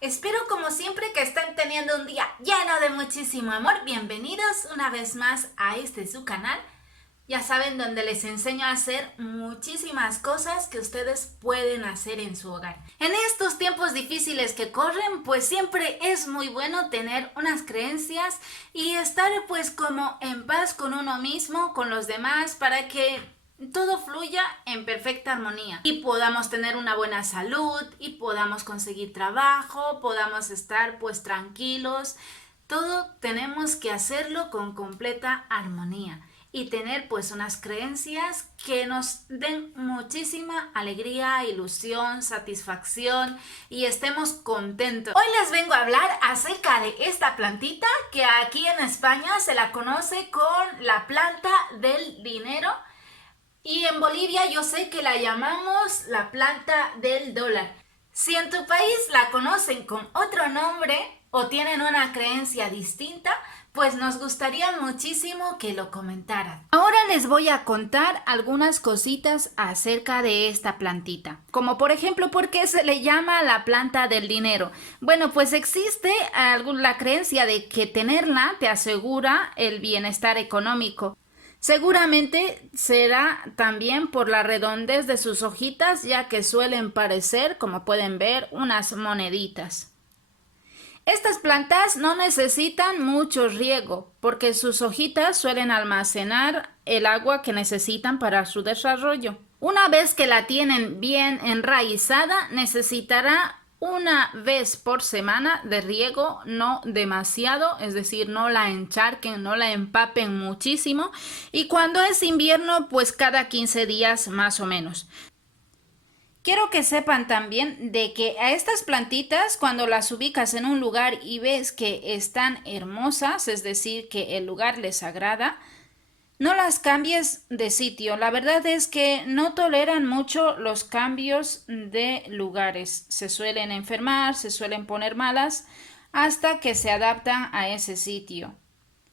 Espero como siempre que estén teniendo un día lleno de muchísimo amor. Bienvenidos una vez más a su canal. Ya saben, donde les enseño a hacer muchísimas cosas que ustedes pueden hacer en su hogar. En estos tiempos difíciles que corren, pues siempre es muy bueno tener unas creencias y estar pues como en paz con uno mismo, con los demás, para que todo fluya en perfecta armonía y podamos tener una buena salud y podamos conseguir trabajo, podamos estar pues tranquilos. Todo tenemos que hacerlo con completa armonía y tener pues unas creencias que nos den muchísima alegría, ilusión, satisfacción y estemos contentos. Hoy les vengo a hablar acerca de esta plantita que aquí en España se la conoce con la planta del dinero. Y en Bolivia yo sé que la llamamos la planta del dólar. Si en tu país la conocen con otro nombre o tienen una creencia distinta, pues nos gustaría muchísimo que lo comentaran. Ahora les voy a contar algunas cositas acerca de esta plantita. Como por ejemplo, ¿por qué se le llama la planta del dinero? Bueno, pues existe la creencia de que tenerla te asegura el bienestar económico. Seguramente será también por la redondez de sus hojitas, ya que suelen parecer, como pueden ver, unas moneditas. Estas plantas no necesitan mucho riego, porque sus hojitas suelen almacenar el agua que necesitan para su desarrollo. Una vez que la tienen bien enraizada, necesitará una vez por semana de riego, no demasiado, es decir, no la encharquen, no la empapen muchísimo, y cuando es invierno, pues cada 15 días más o menos. Quiero que sepan también de que a estas plantitas, cuando las ubicas en un lugar y ves que están hermosas, es decir, que el lugar les agrada, no las cambies de sitio. La verdad es que no toleran mucho los cambios de lugares. Se suelen enfermar, se suelen poner malas hasta que se adaptan a ese sitio.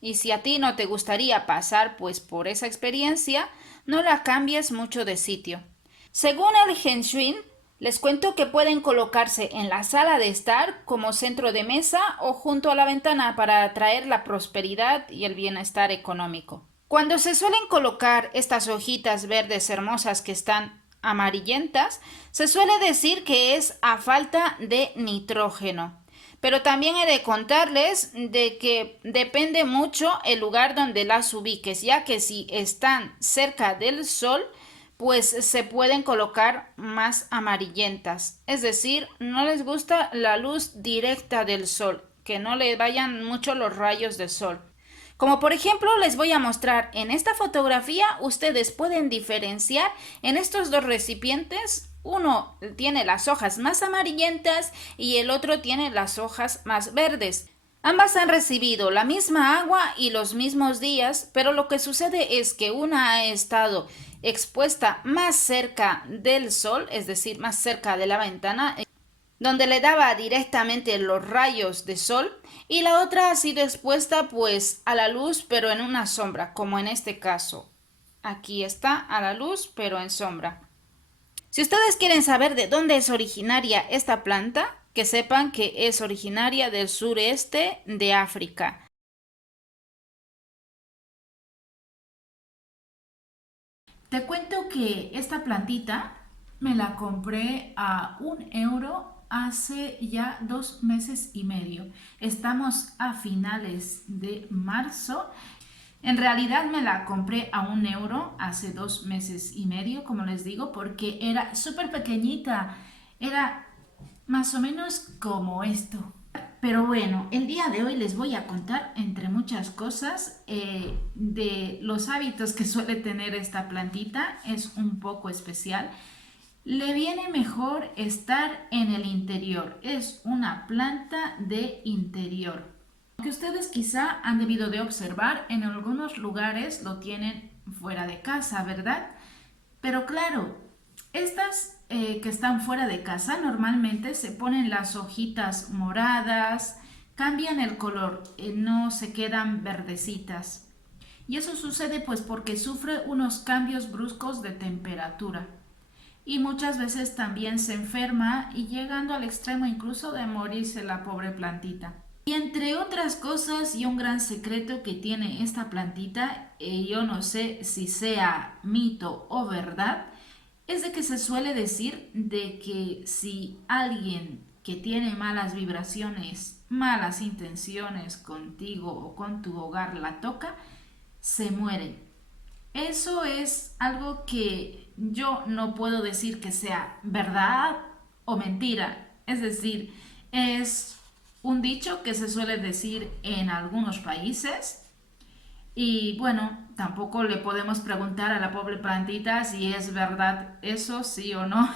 Y si a ti no te gustaría pasar pues por esa experiencia, no la cambies mucho de sitio. Según el Feng Shui, les cuento que pueden colocarse en la sala de estar como centro de mesa o junto a la ventana para atraer la prosperidad y el bienestar económico. Cuando se suelen colocar estas hojitas verdes hermosas que están amarillentas, se suele decir que es a falta de nitrógeno. Pero también he de contarles de que depende mucho el lugar donde las ubiques, ya que si están cerca del sol, pues se pueden colocar más amarillentas. Es decir, no les gusta la luz directa del sol, que no le vayan mucho los rayos de sol. Como por ejemplo les voy a mostrar en esta fotografía, ustedes pueden diferenciar en estos dos recipientes. Uno tiene las hojas más amarillentas y el otro tiene las hojas más verdes. Ambas han recibido la misma agua y los mismos días, pero lo que sucede es que una ha estado expuesta más cerca del sol, es decir, más cerca de la ventana, donde le daba directamente los rayos de sol, y la otra ha sido expuesta pues a la luz pero en una sombra, como en este caso. Aquí está a la luz pero en sombra. Si ustedes quieren saber de dónde es originaria esta planta, que sepan que es originaria del sureste de África. Te cuento que esta plantita me la compré a 1 euro hace ya 2 meses y medio. Estamos a finales de marzo. En realidad me la compré a 1 euro hace 2 meses y medio, como les digo, porque era súper pequeñita. Era más o menos como esto. Pero bueno, el día de hoy les voy a contar, entre muchas cosas, de los hábitos que suele tener esta plantita. Es un poco especial. Le viene mejor estar en el interior. Es una planta de interior. Que ustedes quizá han debido de observar, en algunos lugares lo tienen fuera de casa, ¿verdad? Pero claro, estas que están fuera de casa normalmente se ponen las hojitas moradas, cambian el color, no se quedan verdecitas. Y eso sucede pues porque sufre unos cambios bruscos de temperatura. y muchas veces también se enferma y llegando al extremo incluso de morirse la pobre plantita. Y entre otras cosas y un gran secreto que tiene esta plantita, yo no sé si sea mito o verdad, es de que se suele decir de que si alguien que tiene malas vibraciones, malas intenciones contigo o con tu hogar la toca, se muere. Eso es algo que yo no puedo decir que sea verdad o mentira. Es decir, es un dicho que se suele decir en algunos países y bueno, tampoco le podemos preguntar a la pobre plantita si es verdad eso, sí o no,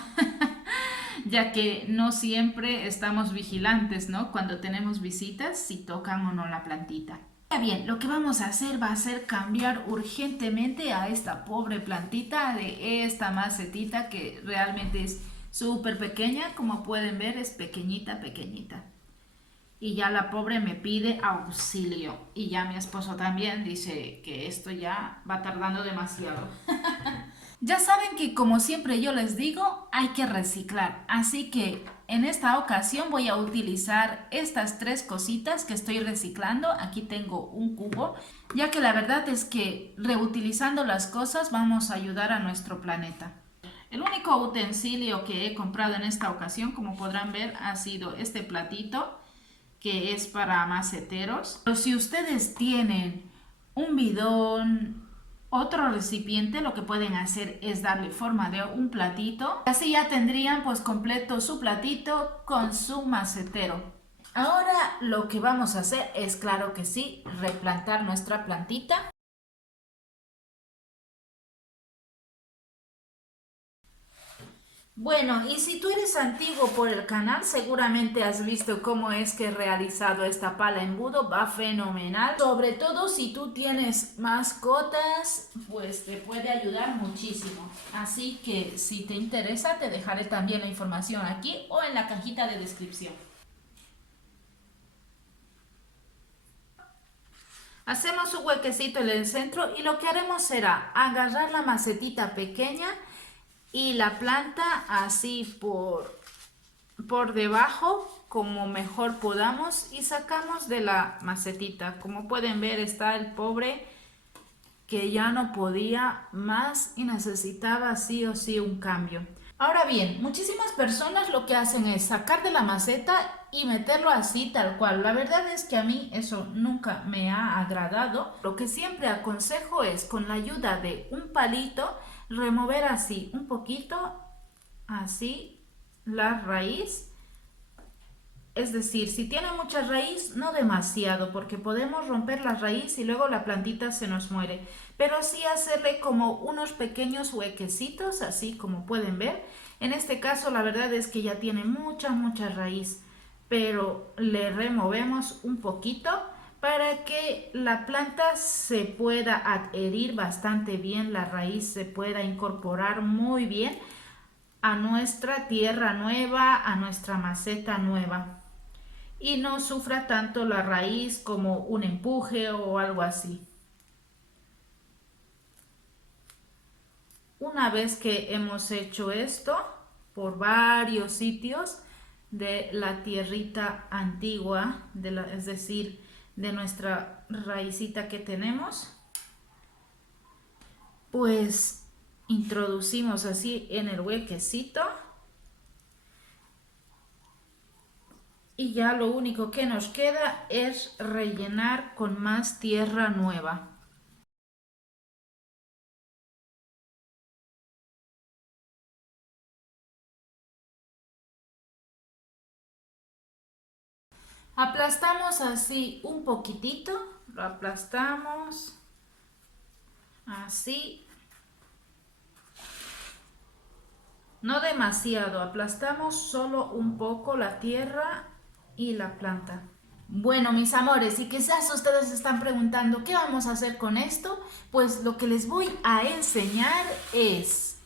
ya que no siempre estamos vigilantes, ¿no? Cuando tenemos visitas, si tocan o no la plantita. Bien, lo que vamos a hacer va a ser cambiar urgentemente a esta pobre plantita de esta macetita que realmente es súper pequeña, como pueden ver es pequeñita, pequeñita. Y ya la pobre me pide auxilio y ya mi esposo también dice que esto ya va tardando demasiado. Ya saben que como siempre yo les digo, hay que reciclar. Así que en esta ocasión voy a utilizar estas tres cositas que estoy reciclando. Aquí tengo un cubo, ya que la verdad es que reutilizando las cosas vamos a ayudar a nuestro planeta. El único utensilio que he comprado en esta ocasión, como podrán ver, ha sido este platito que es para maceteros. Pero si ustedes tienen un bidón, otro recipiente, lo que pueden hacer es darle forma de un platito. Así ya tendrían pues completo su platito con su macetero. Ahora lo que vamos a hacer es, claro que sí, replantar nuestra plantita. Bueno, y si tú eres antiguo por el canal, seguramente has visto cómo es que he realizado esta pala embudo, va fenomenal. Sobre todo si tú tienes mascotas, pues te puede ayudar muchísimo. Así que si te interesa, te dejaré también la información aquí o en la cajita de descripción. Hacemos un huequecito en el centro y lo que haremos será agarrar la macetita pequeña y la planta así por debajo como mejor podamos y sacamos de la macetita. Como pueden ver está el pobre que ya no podía más y necesitaba sí o sí un cambio. Ahora bien, muchísimas personas lo que hacen es sacar de la maceta y meterlo así tal cual. La verdad es que a mí eso nunca me ha agradado. Lo que siempre aconsejo es con la ayuda de un palito remover así un poquito, así la raíz. Es decir, si tiene mucha raíz, no demasiado, porque podemos romper la raíz y luego la plantita se nos muere. Pero sí hacerle como unos pequeños huequecitos, así como pueden ver. En este caso, la verdad es que ya tiene mucha raíz, pero le removemos un poquito para que la planta se pueda adherir bastante bien, la raíz se pueda incorporar muy bien a nuestra tierra nueva, a nuestra maceta nueva y no sufra tanto la raíz como un empuje o algo así. Una vez que hemos hecho esto por varios sitios de la tierrita antigua, es decir, de nuestra raicita que tenemos, pues introducimos así en el huequecito. Y ya lo único que nos queda es rellenar con más tierra nueva. Aplastamos así un poquitito, lo aplastamos así, no demasiado, aplastamos solo un poco la tierra y la planta. Bueno, mis amores, y quizás ustedes están preguntando, ¿qué vamos a hacer con esto? Pues lo que les voy a enseñar es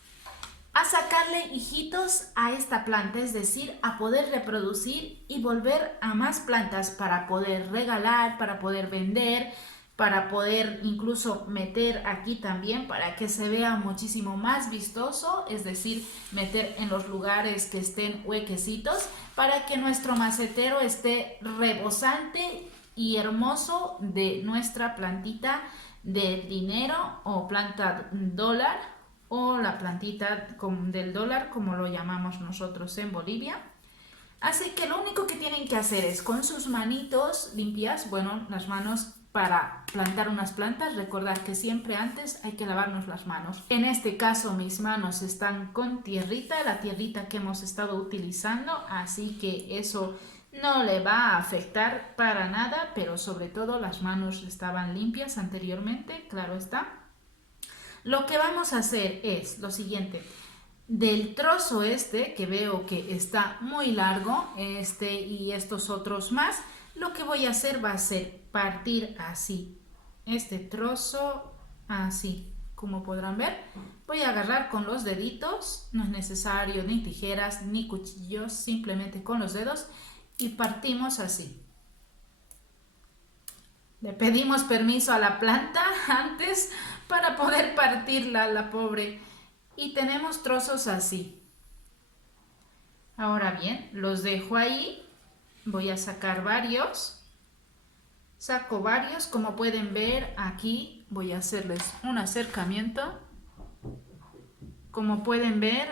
a sacarle hijitos a esta planta, es decir, a poder reproducir y volver a más plantas para poder regalar, para poder vender, para poder incluso meter aquí también para que se vea muchísimo más vistoso, es decir, meter en los lugares que estén huequecitos para que nuestro macetero esté rebosante y hermoso de nuestra plantita de dinero o planta dólar o la plantita del dólar como lo llamamos nosotros en Bolivia. Así que lo único que tienen que hacer es con sus manitos limpias, bueno, las manos para plantar unas plantas, recordar que siempre antes hay que lavarnos las manos. En este caso mis manos están con tierrita, la tierrita que hemos estado utilizando, así que eso no le va a afectar para nada, pero sobre todo las manos estaban limpias anteriormente, claro está. Lo que vamos a hacer es lo siguiente. Del trozo este, que veo que está muy largo, este y estos otros más, lo que voy a hacer va a ser partir así, este trozo así, como podrán ver. Voy a agarrar con los deditos, no es necesario ni tijeras ni cuchillos, simplemente con los dedos y partimos así. Le pedimos permiso a la planta antes para poder partirla, la pobre. Y tenemos trozos así. Ahora bien, los dejo ahí. Voy a sacar varios. Saco varios, como pueden ver aquí voy a hacerles un acercamiento. Como pueden ver,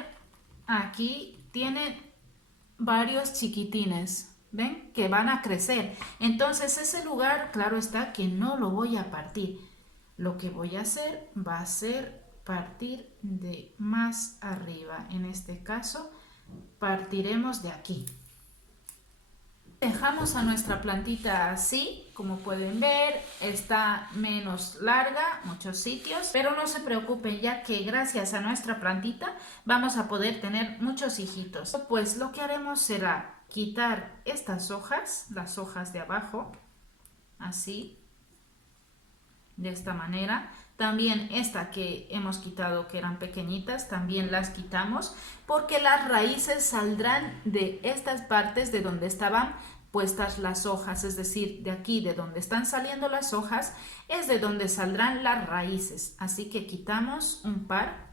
aquí tienen varios chiquitines. ¿Ven? Que van a crecer. Entonces ese lugar, claro está que no lo voy a partir. Lo que voy a hacer va a ser partir de más arriba. En este caso, partiremos de aquí. Dejamos a nuestra plantita así, como pueden ver, está menos larga, muchos sitios, pero no se preocupen ya que gracias a nuestra plantita vamos a poder tener muchos hijitos. Pues lo que haremos será quitar estas hojas, las hojas de abajo, así, de esta manera. También esta que hemos quitado que eran pequeñitas, también las quitamos porque las raíces saldrán de estas partes de donde estaban puestas las hojas, es decir, de aquí de donde están saliendo las hojas es de donde saldrán las raíces. Así que quitamos un par,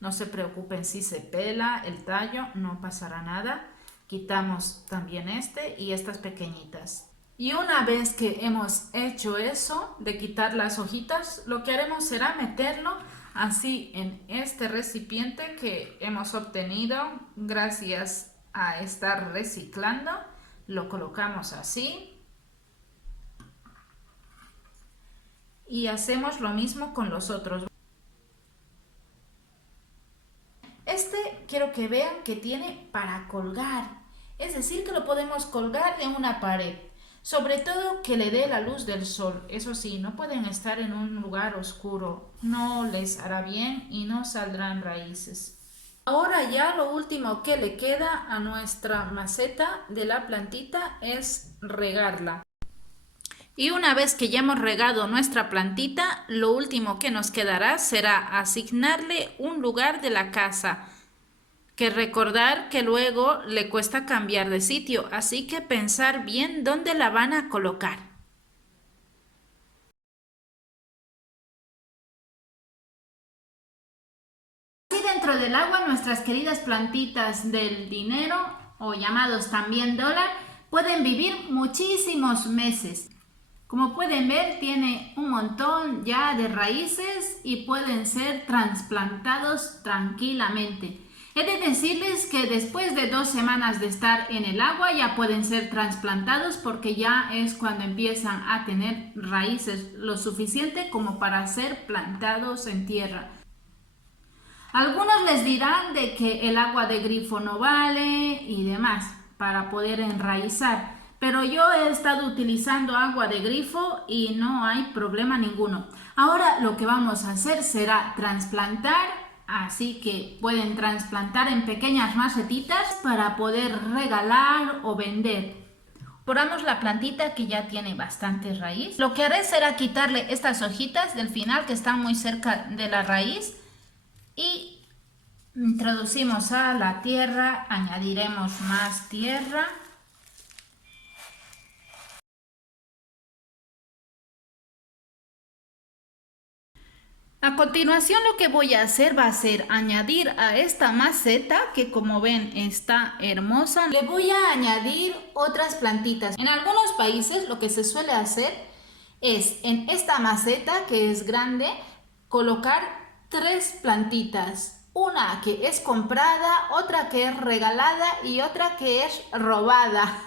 no se preocupen si se pela el tallo, no pasará nada. Quitamos también este y estas pequeñitas. Y una vez que hemos hecho eso de quitar las hojitas, lo que haremos será meterlo así en este recipiente que hemos obtenido gracias a estar reciclando. Lo colocamos así y hacemos lo mismo con los otros. Este quiero que vean que tiene para colgar, es decir que lo podemos colgar en una pared. Sobre todo que le dé la luz del sol. Eso sí, no pueden estar en un lugar oscuro. No les hará bien y no saldrán raíces. Ahora ya lo último que le queda a nuestra maceta de la plantita es regarla. Y una vez que ya hemos regado nuestra plantita, lo último que nos quedará será asignarle un lugar de la casa. Que recordar que luego le cuesta cambiar de sitio, así que pensar bien dónde la van a colocar. Así dentro del agua nuestras queridas plantitas del dinero, o llamados también dólar, pueden vivir muchísimos meses. Como pueden ver, tiene un montón ya de raíces y pueden ser trasplantados tranquilamente. He de decirles que después de 2 semanas de estar en el agua ya pueden ser trasplantados porque ya es cuando empiezan a tener raíces lo suficiente como para ser plantados en tierra. Algunos les dirán de que el agua de grifo no vale y demás para poder enraizar, pero yo he estado utilizando agua de grifo y no hay problema ninguno. Ahora lo que vamos a hacer será trasplantar, así que pueden trasplantar en pequeñas macetitas para poder regalar o vender. Poramos la plantita que ya tiene bastante raíz. Lo que haré será quitarle estas hojitas del final que están muy cerca de la raíz y introducimos a la tierra, añadiremos más tierra. A continuación lo que voy a hacer va a ser añadir a esta maceta, que como ven está hermosa, le voy a añadir otras plantitas. En algunos países lo que se suele hacer es en esta maceta, que es grande, colocar 3 plantitas. Una que es comprada, otra que es regalada y otra que es robada.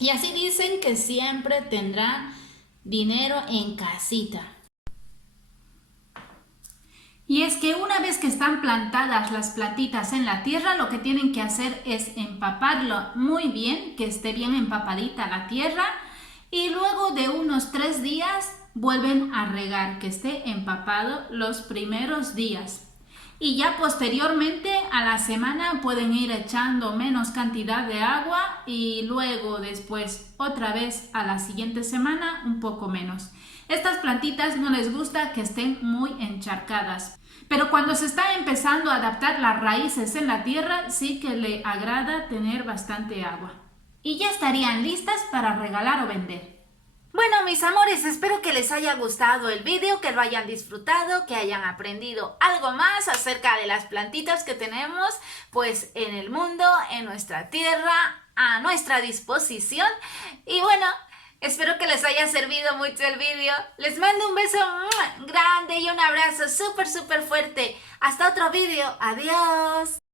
Y así dicen que siempre tendrán dinero en casita. Y es que una vez que están plantadas las plantitas en la tierra, lo que tienen que hacer es empaparlo muy bien, que esté bien empapadita la tierra, y luego de unos 3 días vuelven a regar, que esté empapado los primeros días. Y ya posteriormente a la semana pueden ir echando menos cantidad de agua y luego después otra vez a la siguiente semana un poco menos. Estas plantitas no les gusta que estén muy encharcadas, pero cuando se está empezando a adaptar las raíces en la tierra sí que le agrada tener bastante agua. Y ya estarían listas para regalar o vender. Bueno, mis amores, espero que les haya gustado el vídeo, que lo hayan disfrutado, que hayan aprendido algo más acerca de las plantitas que tenemos pues en el mundo, en nuestra tierra, a nuestra disposición. Y bueno, espero que les haya servido mucho el vídeo. Les mando un beso grande y un abrazo súper fuerte. Hasta otro vídeo. Adiós.